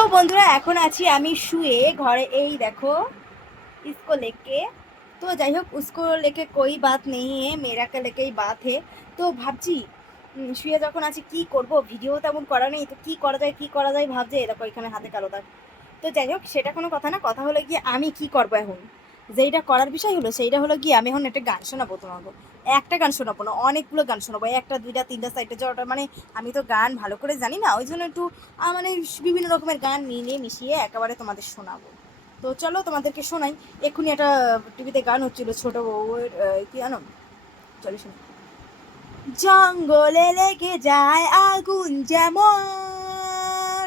তো বন্ধুরা এখন আছি আমি শুয়ে ঘরে, এই দেখো इसको लेके। তো যাই হোক उसको लेके कोई बात नहीं है, मेरा के लेके ही बात है। তো ভাবছি শুয়ে যখন আছি কি করব, ভিডিও তেমন করা নেই, তো কি করা যায় কি করা যায় ভাবছি। এই দেখো এখানে হাতে কালো দাগ। তো যাই হোক সেটা কোনো কথা না, কথা হলো গিয়ে আমি কি করব এখন। যেইটা করার বিষয় হলো সেইটা হলো গিয়ে আমি এখন একটা গান শোনাবো তোমাকে। একটা গান শোনাবো না, অনেকগুলো গান শোনাবো, একটা দুইটা তিনটা চারটা চারটা, মানে আমি তো গান ভালো করে জানি না, ওই জন্য একটু মানে বিভিন্ন রকমের গান মিলিয়ে মিশিয়ে একেবারে তোমাদের শোনাবো। তো চলো তোমাদেরকে শোনাই। এক্ষুনি একটা টিভিতে গান হচ্ছিল ছোট বউয়ের, কি জানো, চলো শোনো। জঙ্গলে লেগে যায় আগুন যেমন,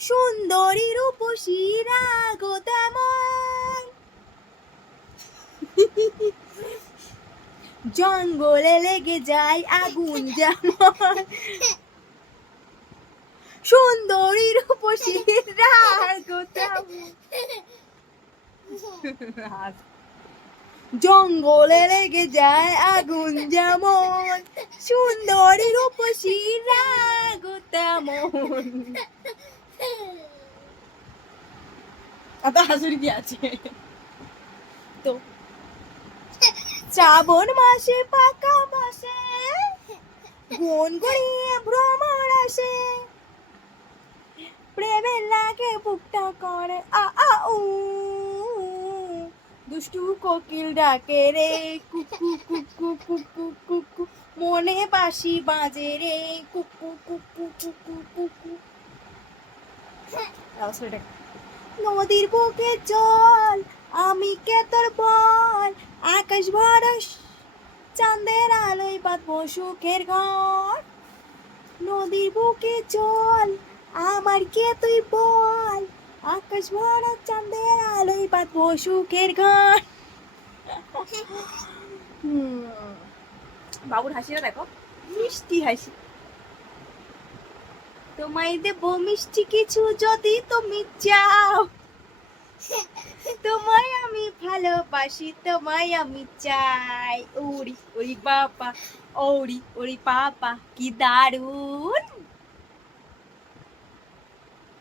সুন্দরী রূপসী রাগো তেমন। জঙ্গলে লেগে যায় আগুন যেমন, সুন্দরী রূপসী রাগো তেমন। জঙ্গলে লেগে যায় আগুন যেমন, সুন্দরী রূপসী রাগো তেমন। এত হাসুর কি আছে। তো শ্রাবণ মাসে পাকা বাসে, গুন গুনিয়ে ভ্রমর আসে, প্রেমের লাগে বুকটা করে আ আ উ, দুষ্টু কোকিল ডাকে রে কুকু কুকু কুকু কুকু, মনে বাঁশি বাজে রে কুকু কুকু কুকু কুকু। নদীর বুকে জল, আমি কে তোর বল, আকাশ ভরা চাঁদের আলোয় বাঁধবো সুখের ঘর। নদীর বুকে জল, আমার কে তুই বল, আকাশ ভরা চাঁদের আলোয় বাঁধবো সুখের ঘর। বাবুর হাসিটা দেখো, মিষ্টি হাসি। তোমায় দেবো মিষ্টি কিছু যদি তুমি চাও, তোমায় আমি ভালোবাসি, তোমায় আমি চাই। ওরি ওরি বাবা, ওরি ওরি পাপা, কি দারুন।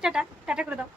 টাটা টাটা করে দাও।